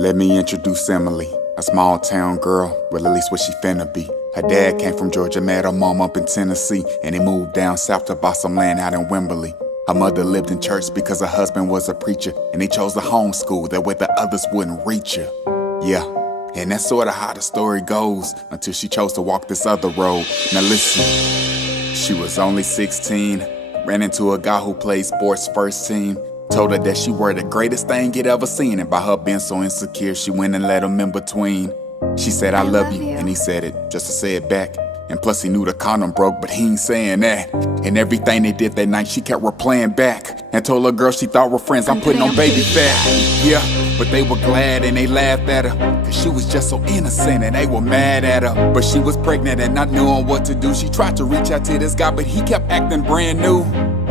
Let me introduce Emily, a small town girl, well at least what she finna be. Her dad came from Georgia, met her mom up in Tennessee, and they moved down south to buy some land out in Wimberley. Her mother lived in church because her husband was a preacher, and they chose to homeschool, that way the others wouldn't reach her. Yeah, and that's sorta how the story goes, until she chose to walk this other road. Now listen, she was only 16, ran into a guy who played sports first team. Told her that she were the greatest thing he'd ever seen, and by her being so insecure, she went and let him in between. She said, I love you, and he said it just to say it back. And plus he knew the condom broke, but he ain't saying that. And everything they did that night, she kept replaying back, and told her girl she thought were friends, I'm putting on baby fat. Yeah, but they were glad and they laughed at her, cause she was just so innocent and they were mad at her. But she was pregnant and not knowing what to do. She tried to reach out to this guy, but he kept acting brand new.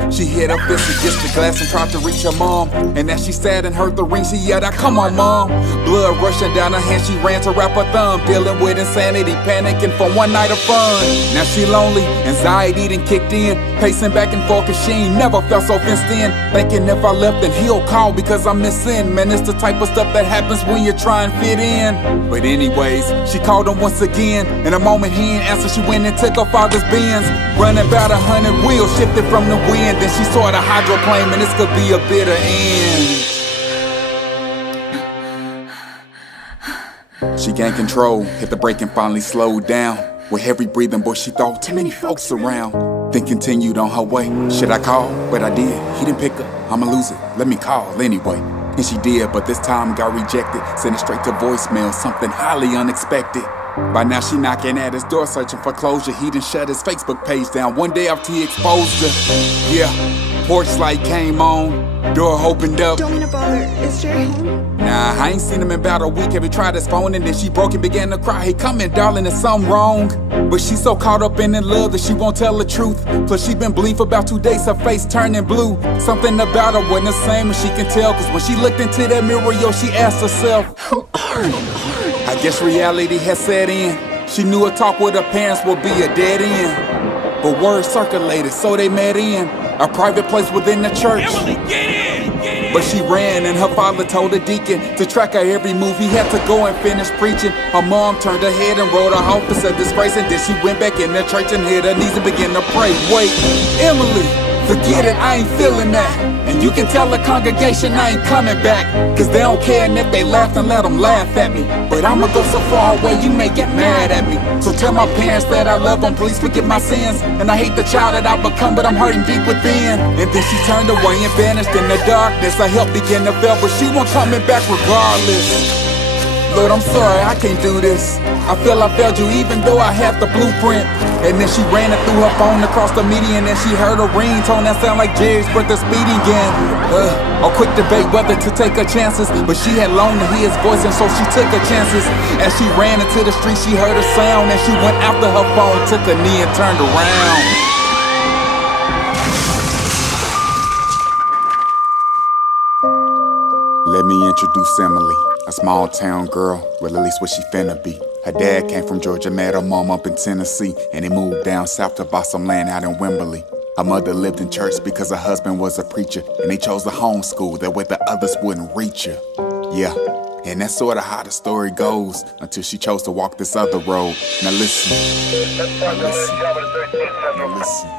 She hit her fist against the glass and tried to reach her mom, and as she sat and heard the ring, she yelled out, come on mom. Blood rushing down her hand, she ran to wrap her thumb, dealing with insanity, panicking from one night of fun. Now she lonely, anxiety done kicked in, pacing back and forth cause she ain't never felt so fenced in, thinking if I left then he'll call because I'm missing. Man, it's the type of stuff that happens when you try and fit in. But anyways, she called him once again, in a moment he ain't answer, she went and took her father's Benz, running about 100 wheels, shifted from the wind. Then she saw the hydroplane, and this could be a bitter end. She gained control, hit the brake and finally slowed down. With heavy breathing, boy, she thought too many folks around. Then continued on her way. Should I call? But I did. He didn't pick up. I'ma lose it. Let me call anyway. And she did, but this time got rejected. Sent it straight to voicemail, something highly unexpected. By now she knocking at his door searching for closure. He done shut his Facebook page down one day after he exposed her. Yeah, porch light came on, door opened up. Don't mean to bother, is Jerry home? Nah, I ain't seen him in about a week. Have he tried his phone? And then she broke and began to cry. Hey, come in, darling, there's something wrong. But she's so caught up in love that she won't tell the truth. Plus she been bleeding for about 2 days, her face turning blue. Something about her wasn't the same, and she can tell, cause when she looked into that mirror, yo, she asked herself, who are you? I guess reality had set in. She knew a talk with her parents would be a dead end. But word circulated, so they met in a private place within the church. Emily, get in! But she ran, and her father told the deacon to track her every move. He had to go and finish preaching. Her mom turned her head and wrote her off as a disgrace, and then she went back in the church and hit her knees and began to pray. Wait, Emily, forget it, I ain't feeling that. And you can tell the congregation I ain't coming back, cause they don't care, and if they laugh, then let them laugh at me. But I'ma go so far away, you may get mad at me. So tell my parents that I love them, please forgive my sins. And I hate the child that I've become, but I'm hurting deep within. And then she turned away and vanished in the darkness. Her help began to fail, but she won't coming back regardless. Lord, I'm sorry, I can't do this. I feel I failed you even though I had the blueprint. And then she ran it through her phone across the median, and she heard a ringtone that sound like Jerry's breath of speeding again. A quick debate whether to take her chances, but she had longed to hear his voice, and so she took her chances. As she ran into the street, she heard a sound, and she went after her phone, took a knee and turned around. Let me introduce Emily, a small town girl, well at least what she finna be. Her dad came from Georgia, met her mom up in Tennessee, and they moved down south to buy some land out in Wimberley. Her mother lived in church because her husband was a preacher, and they chose to homeschool, that way the others wouldn't reach her. Yeah, and that's sorta how the story goes, until she chose to walk this other road. Now listen. Now listen. Now listen.